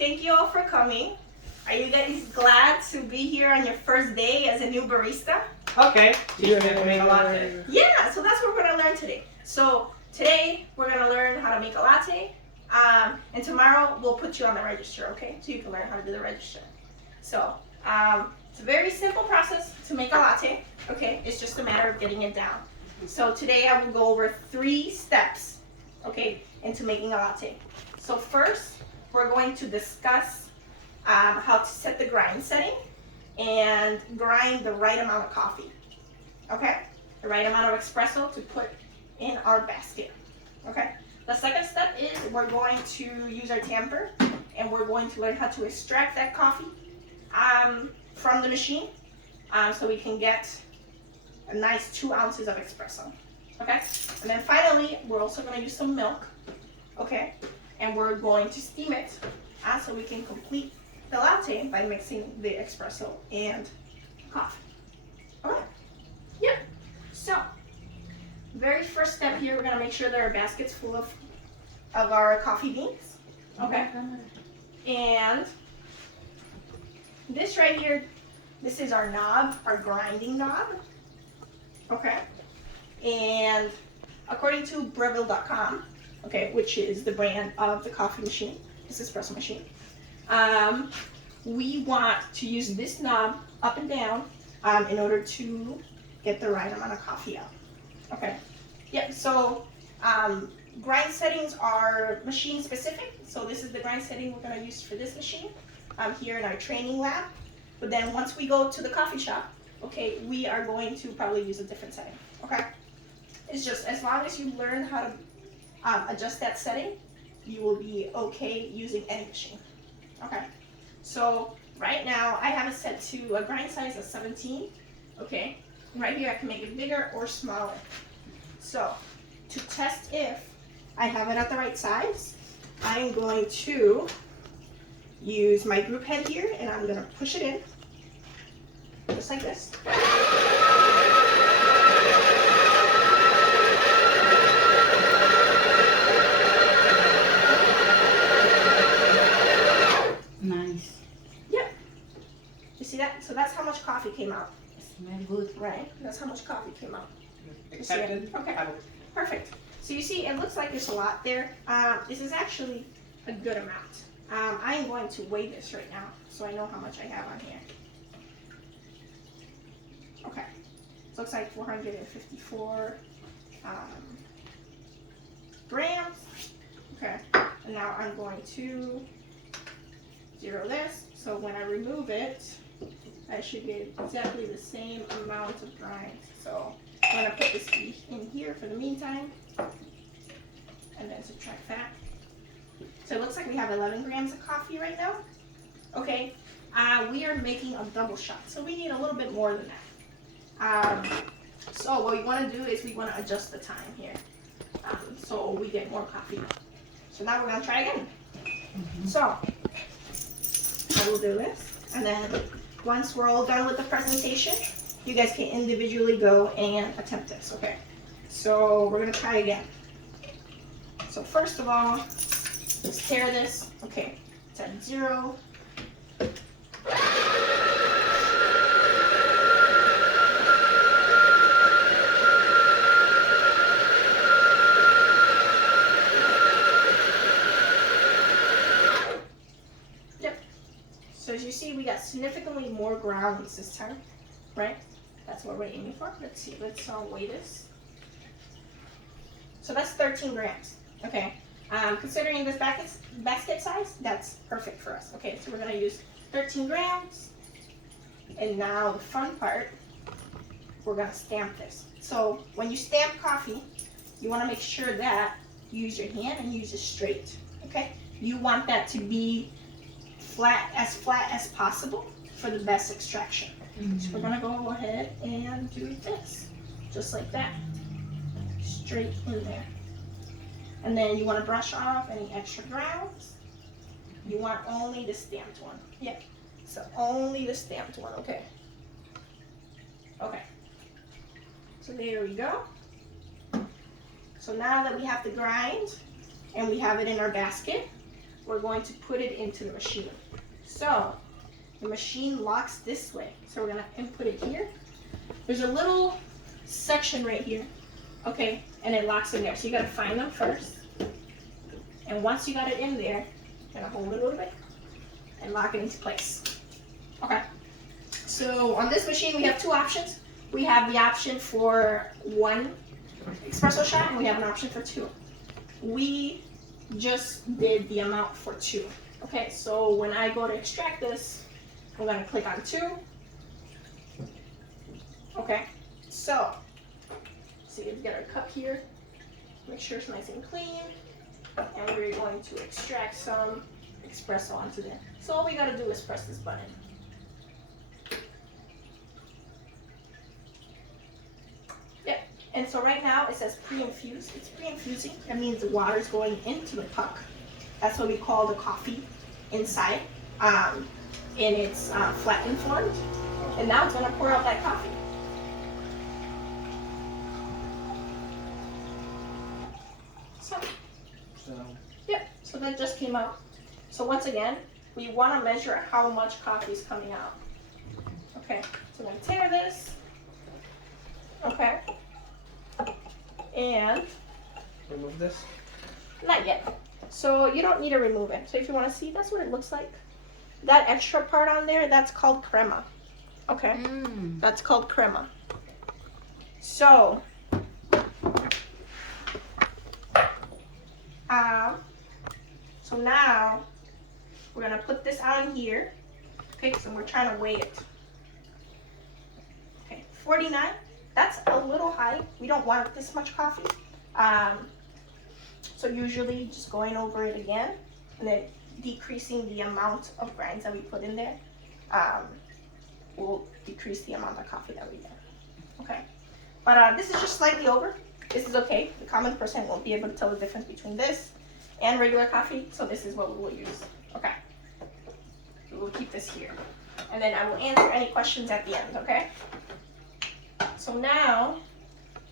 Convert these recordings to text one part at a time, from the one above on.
Thank you all for coming. Are you guys glad to be here on your first day as a new barista? Okay, teach me how to make a latte. Yeah, so that's what we're gonna learn today. So today we're gonna learn how to make a latte, and tomorrow we'll put you on the register, okay? So you can learn how to do the register. So it's a very simple process to make a latte, okay? It's just a matter of getting it down. So today I will go over 3 steps, okay, into making a latte. So first, we're going to discuss how to set the grind setting and grind the right amount of coffee, okay? The right amount of espresso to put in our basket, okay? The second step is we're going to use our tamper and we're going to learn how to extract that coffee from the machine so we can get a nice 2 ounces of espresso, okay? And then finally, we're also going to use some milk, okay? And we're going to steam it so we can complete the latte by mixing the espresso and coffee. Okay? Yep. So, very first step here, we're going to make sure that our basket's full of our coffee beans, okay? And this right here, this is our knob, our grinding knob, okay? And according to Breville.com, okay, which is the brand of the coffee machine, this espresso machine, we want to use this knob up and down in order to get the right amount of coffee out, okay? Yep, so grind settings are machine specific, so this is the grind setting we're gonna use for this machine here in our training lab. But then once we go to the coffee shop, okay, we are going to probably use a different setting, okay? It's just as long as you learn how to adjust that setting, you will be okay using any machine, okay? So right now I have it set to a grind size of 17, okay? And right here I can make it bigger or smaller. So to test if I have it at the right size, I am going to use my group head here and I'm gonna push it in, just like this. Nice. Yep. You see that? So that's how much coffee came out. Smells good. Right? That's how much coffee came out. Accepted? Okay. Perfect. So you see, it looks like there's a lot there. This is actually a good amount. I am going to weigh this right now so I know how much I have on here. Okay. So it looks like 454 grams. Okay. And now I'm going to zero this. So when I remove it, I should get exactly the same amount of grinds. So I'm going to put this in here for the meantime. And then subtract that. So it looks like we have 11 grams of coffee right now. Okay, we are making a double shot, so we need a little bit more than that. So what we want to do is we want to adjust the time here, so we get more coffee. So now we're going to try again. So I will do this, and then once we're all done with the presentation, you guys can individually go and attempt this, okay? So we're going to try again. So first of all, let's tear this. Okay, it's at 0. Yep. So as you see, we got significantly more grounds this time, right? That's what we're aiming for. Let's see, let's weigh this. So that's 13 grams, okay? Considering this basket size, that's perfect for us. Okay, so we're gonna use 13 grams. And now the fun part, we're gonna stamp this. So when you stamp coffee, you wanna make sure that you use your hand and use it straight, okay? You want that to be flat as possible for the best extraction. So we're gonna go ahead and do this, just like that, straight in there. And then you want to brush off any extra grounds. You want only the stamped one. Yeah. So only the stamped one, okay. Okay. So there we go. So now that we have the grind and we have it in our basket, we're going to put it into the machine. So the machine locks this way. So we're gonna input it here. There's a little section right here, okay, and it locks in there. So you gotta find them first. And once you got it in there, you're gonna hold it a little bit and lock it into place. Okay. So on this machine, we have two options. We have the option for 1 espresso shot, and we have an option for 2. We just did the amount for 2. Okay, so when I go to extract this, I'm gonna click on 2. Okay, so see, we've got our cup here. Make sure it's nice and clean, and we're going to extract some espresso onto there. So all we gotta do is press this button. Yep, and so right now it says pre-infused. It's pre-infusing. That means the water's going into the puck. That's what we call the coffee inside. And it's flattened formed. And now it's gonna pour out that coffee. So, Yep, so that just came out. So once again, we want to measure how much coffee is coming out. Okay, so I'm going to tear this. Okay. And remove this. not yet. So you don't need to remove it. So if you want to see, that's what it looks like. That extra part on there, that's called crema. Okay, that's called crema. So, so now we're gonna put this on here. Okay, so we're trying to weigh it. Okay, 49. That's a little high. We don't want this much coffee. So usually just going over it again and then decreasing the amount of grinds that we put in there will decrease the amount of coffee that we get. Okay, but this is just slightly over. This is okay. The common person won't be able to tell the difference between this and regular coffee, so this is what we will use. Okay, so we'll keep this here, and then I will answer any questions at the end. Okay. So now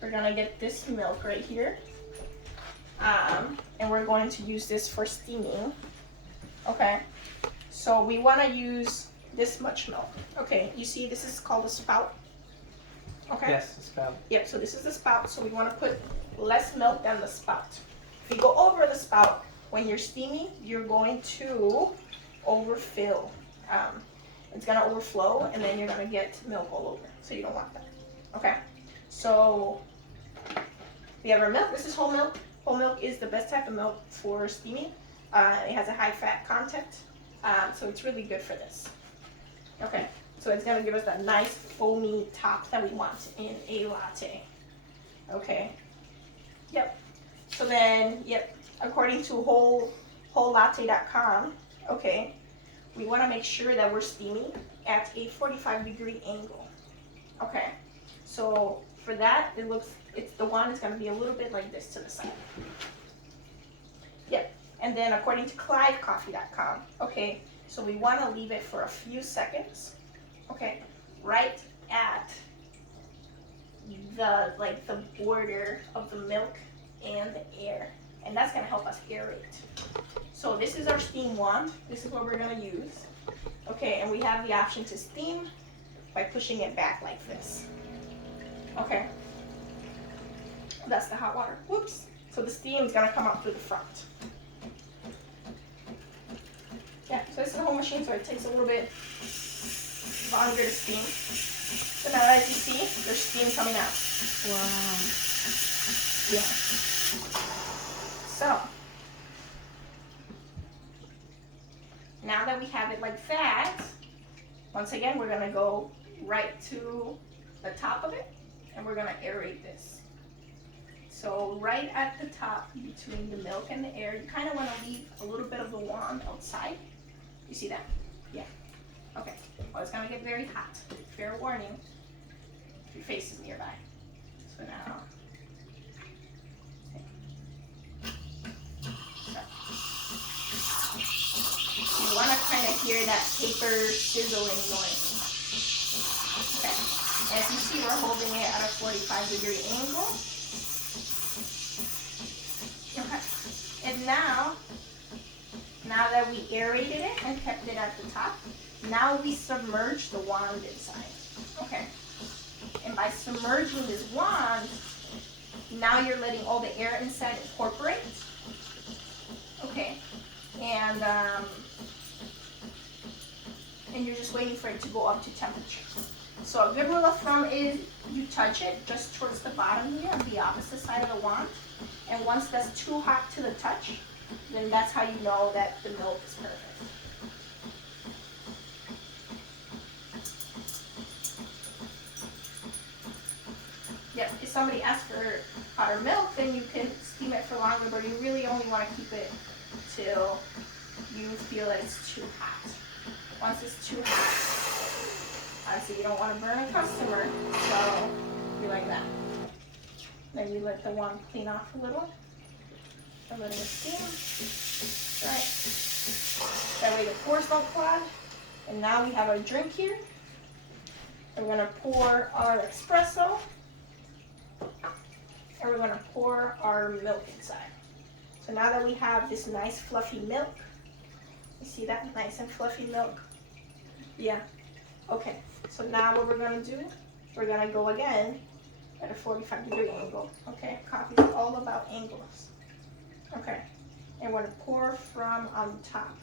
we're gonna get this milk right here, and we're going to use this for steaming. Okay, so we want to use this much milk. Okay, you see this is called a spout. Okay. Yes, the spout. Yep, so this is the spout, so we want to put less milk than the spout. If you go over the spout, when you're steaming, you're going to overfill. It's going to overflow, and then you're going to get milk all over, so you don't want that. Okay, so we have our milk. This is whole milk. Whole milk is the best type of milk for steaming. It has a high fat content, so it's really good for this. Okay, so it's gonna give us that nice foamy top that we want in a latte. Okay, yep. So then, yep, according to wholelatte.com, okay, we wanna make sure that we're steaming at a 45-degree angle. Okay, so for that, it's the one is gonna be a little bit like this to the side. Yep, and then according to clivecoffee.com, okay, so we want to leave it for a few seconds, okay, right at the border of the milk and the air, and that's gonna help us aerate. So this is our steam wand. This is what we're gonna use, okay, and we have the option to steam by pushing it back like this. Okay, that's the hot water. Whoops. So the steam is gonna come up through the front. Yeah, so this is the whole machine, so it takes a little bit longer to steam. So now as you see, there's steam coming out. Wow. Yeah. So, now that we have it like that, once again, we're gonna go right to the top of it, and we're gonna aerate this. So right at the top between the milk and the air, you kind of want to leave a little bit of the wand outside. You see that? Yeah. Okay. Well, it's going to get very hot. Fair warning if your face is nearby. So now. So. You want to kind of hear that paper sizzling noise. Okay. As you see, we're holding it at a 45-degree angle. Okay. And now Now that we aerated it and kept it at the top, now we submerge the wand inside. Okay. And by submerging this wand, now you're letting all the air inside incorporate. Okay. And you're just waiting for it to go up to temperature. So a good rule of thumb is you touch it just towards the bottom here on the opposite side of the wand. And once that's too hot to the touch, then that's how you know that the milk is perfect. Yep, if somebody asks for hotter milk, then you can steam it for longer, but you really only want to keep it till you feel that it's too hot. Once it's too hot, obviously you don't want to burn a customer, so you like that. Then you let the wand clean off a little. And letting it steam. Right. That way the pores don't clog. And now we have our drink here. And we're gonna pour our espresso. And we're gonna pour our milk inside. So now that we have this nice fluffy milk, you see that nice and fluffy milk? Yeah. Okay. So now what we're gonna do, we're gonna go again at a 45-degree angle. Okay. Coffee is all about angles. Okay, and we're going to pour from on top.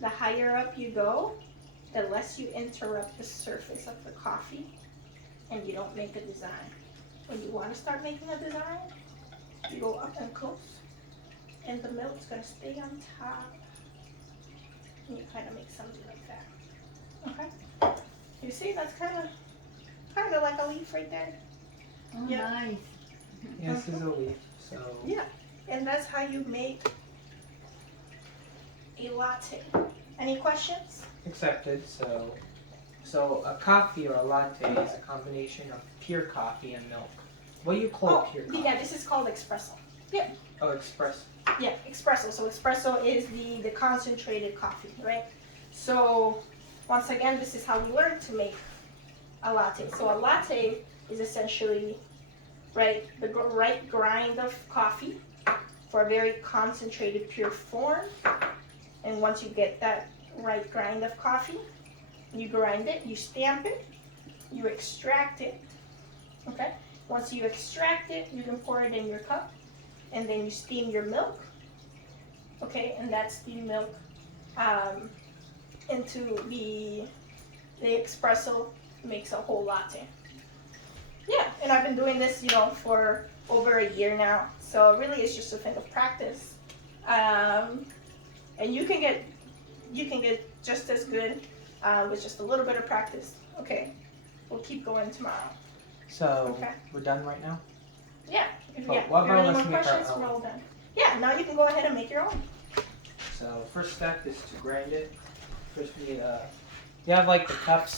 The higher up you go, the less you interrupt the surface of the coffee and you don't make a design. When you want to start making a design, you go up and close and the milk's going to stay on top. And you kind of make something like that. Okay, you see that's kind of like a leaf right there. Oh, Yeah. nice. Yeah, this is a leaf, so. Yeah. And that's how you make a latte. Any questions? Accepted. So a coffee or a latte is a combination of pure coffee and milk. What do you call pure coffee? Yeah, this is called espresso. Oh, espresso. Yeah, espresso. So espresso is the concentrated coffee, right? So once again, this is how we learn to make a latte. So a latte is essentially, right, the right grind of coffee for a very concentrated pure form. And once you get that right grind of coffee, you grind it, you stamp it, you extract it. Okay, once you extract it, you can pour it in your cup and then you steam your milk. Okay, and that steamed milk into the espresso makes a whole latte. Yeah, and I've been doing this, for over a year now. So really, it's just a thing of practice, and you can get just as good with just a little bit of practice. Okay, we'll keep going tomorrow. So Okay. we're done right now. Yeah. If Oh, you what have about any let's more make our questions, own? we're all done. Yeah. Now you can go ahead and make your own. So first step is to grind it. First we need you have like the cups.